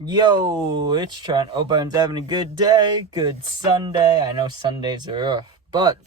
Yo, it's Trent. Hope everyone's having a good day, good Sunday. I know Sundays are rough, but,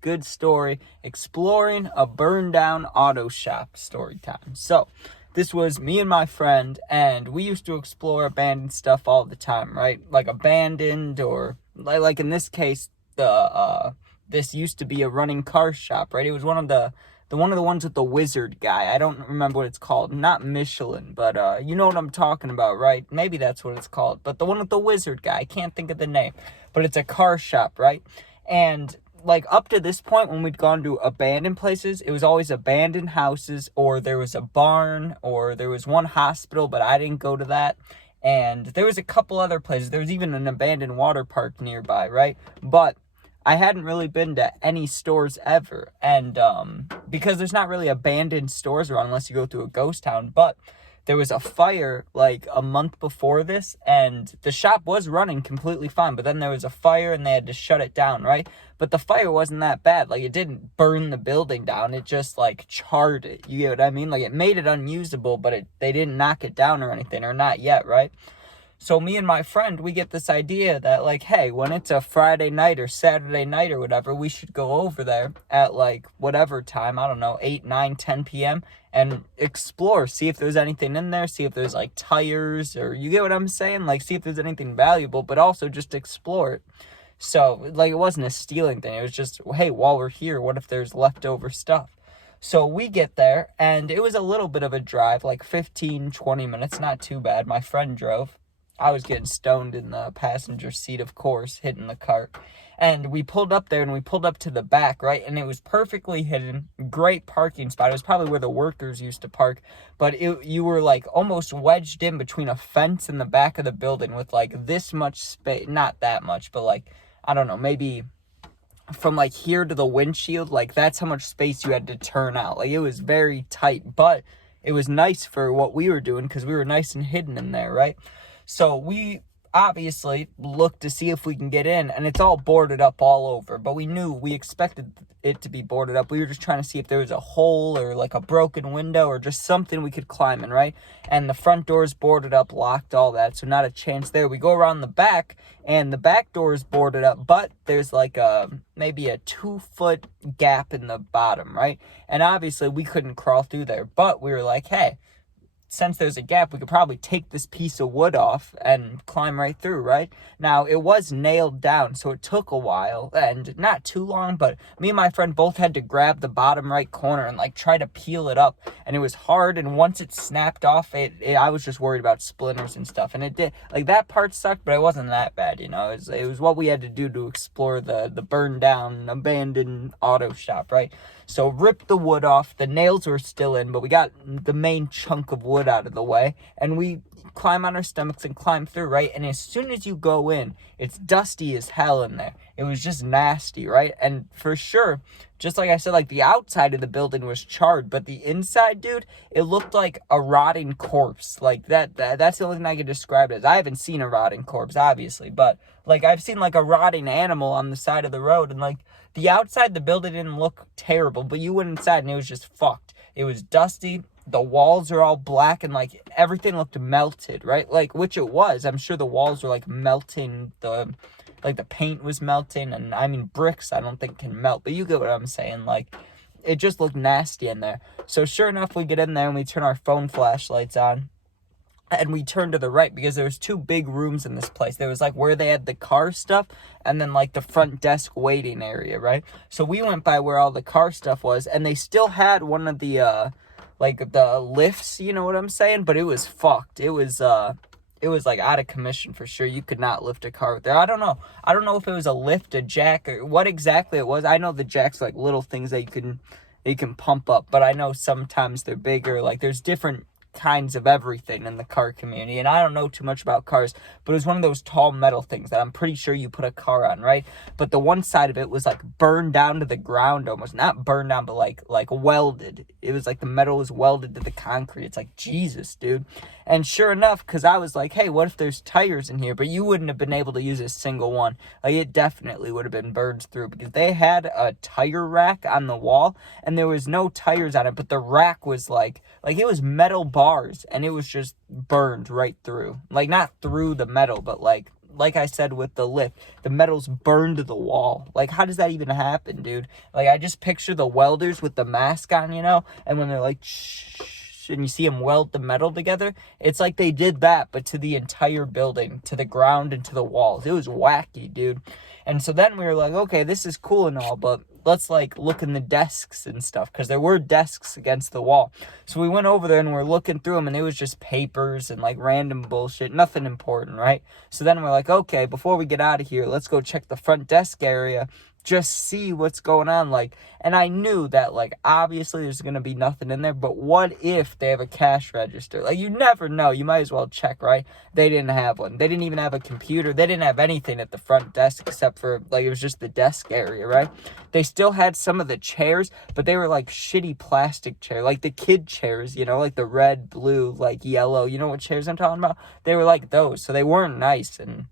good story. Exploring a burned down auto shop story time. So, this was me and my friend, and we used to explore abandoned stuff all the time, right? Like abandoned, or like in this case, this used to be a running car shop, right? It was one of the ones with the wizard guy. I don't remember what it's called. Not Michelin, but you know what I'm talking about, right? Maybe that's what it's called. But the one with the wizard guy. I can't think of the name. But it's a car shop, right? And like up to this point, when we'd gone to abandoned places, it was always abandoned houses, or there was a barn, or there was one hospital, but I didn't go to that. And there was a couple other places. There was even an abandoned water park nearby, right? But I hadn't really been to any stores ever, and because there's not really abandoned stores around unless you go through a ghost town. But there was a fire like a month before this, and the shop was running completely fine, but then there was a fire and they had to shut it down, right? But the fire wasn't that bad. Like, it didn't burn the building down, it just like charred it. You get what I mean? Like, it made it unusable, but they didn't knock it down or anything, or not yet, right? So me and my friend, we get this idea that, like, hey, when it's a Friday night or Saturday night or whatever, we should go over there at, like, whatever time, I don't know, 8, 9, 10 p.m., and explore, see if there's anything in there, see if there's, like, tires, or you get what I'm saying? Like, see if there's anything valuable, but also just explore it. So, like, it wasn't a stealing thing. It was just, hey, while we're here, what if there's leftover stuff? So we get there, and it was a little bit of a drive, like 15, 20 minutes, not too bad. My friend drove. I was getting stoned in the passenger seat, of course, hitting the cart. And we pulled up there, and we pulled up to the back, right? And it was perfectly hidden. Great parking spot. It was probably where the workers used to park. But you were, like, almost wedged in between a fence and the back of the building with, like, this much space. Not that much, but, like, I don't know, maybe from, like, here to the windshield. Like, that's how much space you had to turn out. Like, it was very tight. But it was nice for what we were doing because we were nice and hidden in there, right? So we obviously looked to see if we can get in, and it's all boarded up all over. But we expected it to be boarded up. We were just trying to see if there was a hole or like a broken window or just something we could climb in, right? And the front door is boarded up, locked, all that. So not a chance there. We go around the back, and the back door is boarded up, but there's like maybe a 2-foot gap in the bottom, right? And obviously we couldn't crawl through there, but we were like, hey, since there's a gap, we could probably take this piece of wood off and climb right through, right? Now, it was nailed down, so it took a while, and not too long, but me and my friend both had to grab the bottom right corner and, like, try to peel it up, and it was hard, and once it snapped off, I was just worried about splinters and stuff, and it did, like, that part sucked, but it wasn't that bad, you know? It was what we had to do to explore the burned down, abandoned auto shop, right? So ripped the wood off, the nails were still in, but we got the main chunk of wood out of the way, and we climb on our stomachs and climb through, right? And as soon as you go in, it's dusty as hell in there. It was just nasty, right? And for sure, just like I said, like, the outside of the building was charred, but the inside, dude, it looked like a rotting corpse. Like, that's the only thing I can describe it as. I haven't seen a rotting corpse, obviously, but, like, I've seen, like, a rotting animal on the side of the road, and, like, the outside of the building didn't look terrible, but you went inside and it was just fucked. It was dusty. The walls are all black, and, like, everything looked melted, right? Like, which it was. I'm sure the walls were, like, melting. The paint was melting, and, I mean, bricks I don't think can melt, but you get what I'm saying. Like, it just looked nasty in there. So sure enough, we get in there and we turn our phone flashlights on. And we turned to the right because there was 2 big rooms in this place. There was, like, where they had the car stuff, and then, like, the front desk waiting area, right? So we went by where all the car stuff was, and they still had one of the, like, the lifts, you know what I'm saying? But it was fucked. It was, like, out of commission for sure. You could not lift a car there. I don't know if it was a lift, a jack, or what exactly it was. I know the jack's, like, little things that you can pump up, but I know sometimes they're bigger. Like, there's different kinds of everything in the car community, and I don't know too much about cars, but it was one of those tall metal things that I'm pretty sure you put a car on, right? But the one side of it was, like, burned down to the ground, almost not burned down, but like welded. It was like the metal was welded to the concrete. It's like, Jesus, dude. And sure enough, because I was like, hey, what if there's tires in here? But you wouldn't have been able to use a single one. Like, it definitely would have been burned through, because they had a tire rack on the wall, and there was no tires on it, but the rack was like it was metal bars, and it was just burned right through. Like, not through the metal, but like I said with the lift, the metal's burned to the wall. Like, how does that even happen, dude? Like, I just picture the welders with the mask on, and when they're like, shh, and you see them weld the metal together, it's like they did that, but to the entire building, to the ground and to the walls. It was wacky, dude. And so then we were like, okay, this is cool and all, but let's like look in the desks and stuff, because there were desks against the wall. So we went over there and we're looking through them, and it was just papers and like random bullshit, nothing important, right? So then we're like, okay, before we get out of here, let's go check the front desk area, just see what's going on. Like, and I knew that, like, obviously there's gonna be nothing in there, but what if they have a cash register? Like, you never know. You might as well check, right? They didn't have one. They didn't even have a computer. They didn't have anything at the front desk except for, like, it was just the desk area, right? They still had some of the chairs, but they were like shitty plastic chairs, like the kid chairs, like the red, blue, like yellow, you know what chairs I'm talking about? They were like those, so they weren't nice. And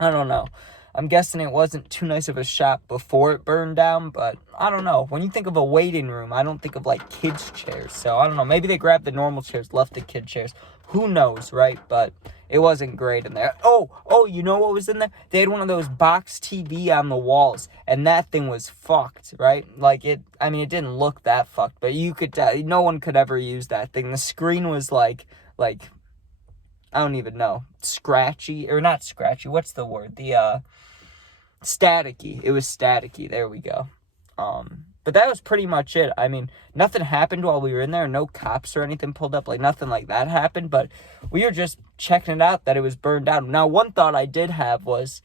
I don't know. I'm guessing it wasn't too nice of a shop before it burned down, but I don't know. When you think of a waiting room, I don't think of, like, kids' chairs. So, I don't know. Maybe they grabbed the normal chairs, left the kid chairs. Who knows, right? But it wasn't great in there. Oh, you know what was in there? They had one of those box TV on the walls, and that thing was fucked, right? Like, it didn't look that fucked, but you could tell, no one could ever use that thing. The screen was, like, I don't even know, scratchy, or not scratchy, what's the word? Staticky. It was staticky. There we go. But that was pretty much it. I mean, nothing happened while we were in there. No cops or anything pulled up. Like, nothing like that happened. But we were just checking it out that it was burned down. Now, one thought I did have was,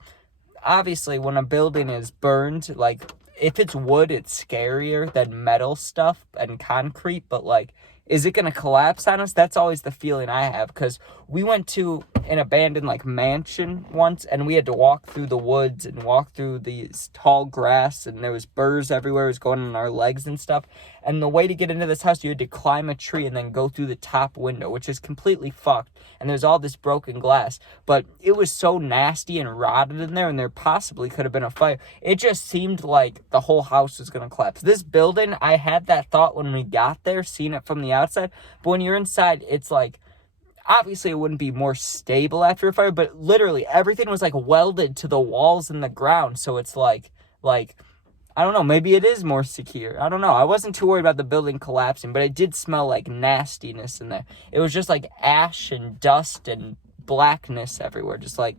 obviously, when a building is burned, like, if it's wood, it's scarier than metal stuff and concrete. But, like, is it going to collapse on us? That's always the feeling I have, because we went to an abandoned, like, mansion once, and we had to walk through the woods and walk through these tall grass, and there was burrs everywhere. It was going on our legs and stuff. And the way to get into this house, you had to climb a tree and then go through the top window, which is completely fucked. And there's all this broken glass. But it was so nasty and rotted in there, and there possibly could have been a fire. It just seemed like the whole house was going to collapse. This building, I had that thought when we got there, seeing it from the outside. But when you're inside, it's like, obviously it wouldn't be more stable after a fire, but literally everything was like welded to the walls and the ground. So it's like, I don't know, maybe it is more secure. I don't know. I wasn't too worried about the building collapsing, but it did smell like nastiness in there. It was just like ash and dust and blackness everywhere, just like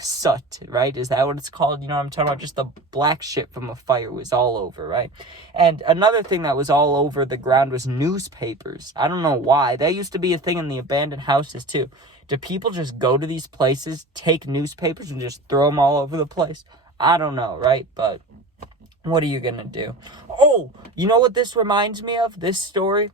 soot, right? Is that what it's called? You know what I'm talking about? Just the black shit from a fire was all over, right? And another thing that was all over the ground was newspapers. I don't know why. That used to be a thing in the abandoned houses too. Do people just go to these places, take newspapers, and just throw them all over the place? I don't know, right? But what are you gonna do? Oh, you know what this reminds me of? This story?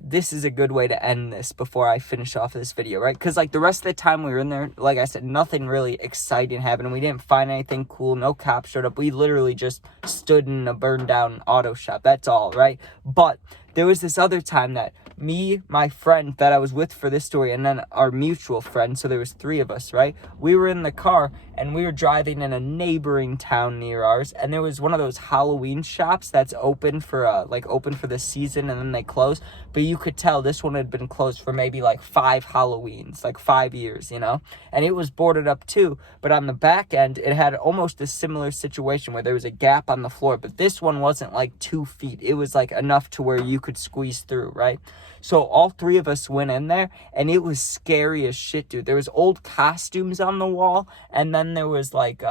This is a good way to end this before I finish off this video, right? Because, like, the rest of the time we were in there, like I said, nothing really exciting happened. We didn't find anything cool. No cops showed up. We literally just stood in a burned down auto shop. That's all, right? But there was this other time that me, my friend that I was with for this story, and then our mutual friend, so there was 3 of us, right? We were in the car, and we were driving in a neighboring town near ours, and there was one of those Halloween shops that's open for the season, and then they close. But you could tell this one had been closed for maybe like 5 Halloweens, like 5 years, and it was boarded up too. But on the back end, it had almost a similar situation where there was a gap on the floor, but this one wasn't like 2 feet. It was like enough to where you could squeeze through, right? So all 3 of us went in there, and it was scary as shit, dude. There was old costumes on the wall, and then there was like,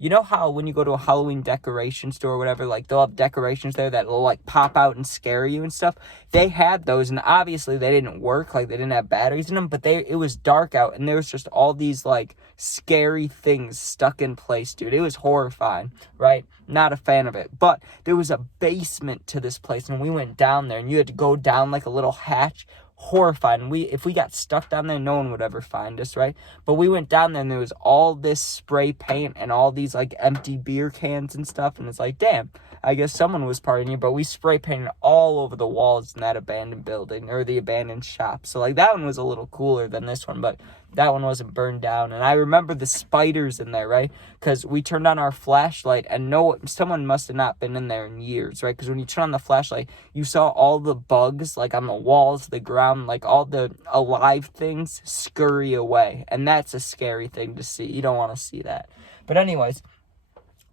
you know how when you go to a Halloween decoration store or whatever, like, they'll have decorations there that will, like, pop out and scare you and stuff? They had those, and obviously they didn't work, like, they didn't have batteries in them, but it was dark out, and there was just all these, like, scary things stuck in place, dude. It was horrifying, right? Not a fan of it. But there was a basement to this place, and we went down there, and you had to go down, like, a little hatch. Horrified. If we got stuck down there, no one would ever find us, right? But we went down there, and there was all this spray paint and all these like empty beer cans and stuff, and it's like, damn, I guess someone was partying here, but we spray painted all over the walls in that abandoned building, or the abandoned shop. So, like, that one was a little cooler than this one, but that one wasn't burned down. And I remember the spiders in there, right? Because we turned on our flashlight, and someone must have not been in there in years, right? Because when you turn on the flashlight, you saw all the bugs, like, on the walls, the ground, like, all the alive things scurry away. And that's a scary thing to see. You don't want to see that. But anyways,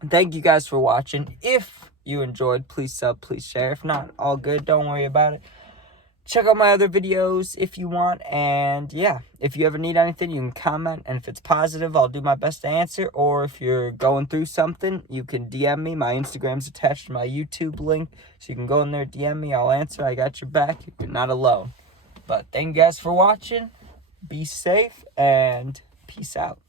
thank you guys for watching. If you enjoyed, please sub, please share. If not, all good. Don't worry about it. Check out my other videos if you want. And yeah, if you ever need anything, you can comment. And if it's positive, I'll do my best to answer. Or if you're going through something, you can DM me. My Instagram's attached to my YouTube link. So you can go in there, DM me. I'll answer. I got your back. You're not alone. But thank you guys for watching. Be safe and peace out.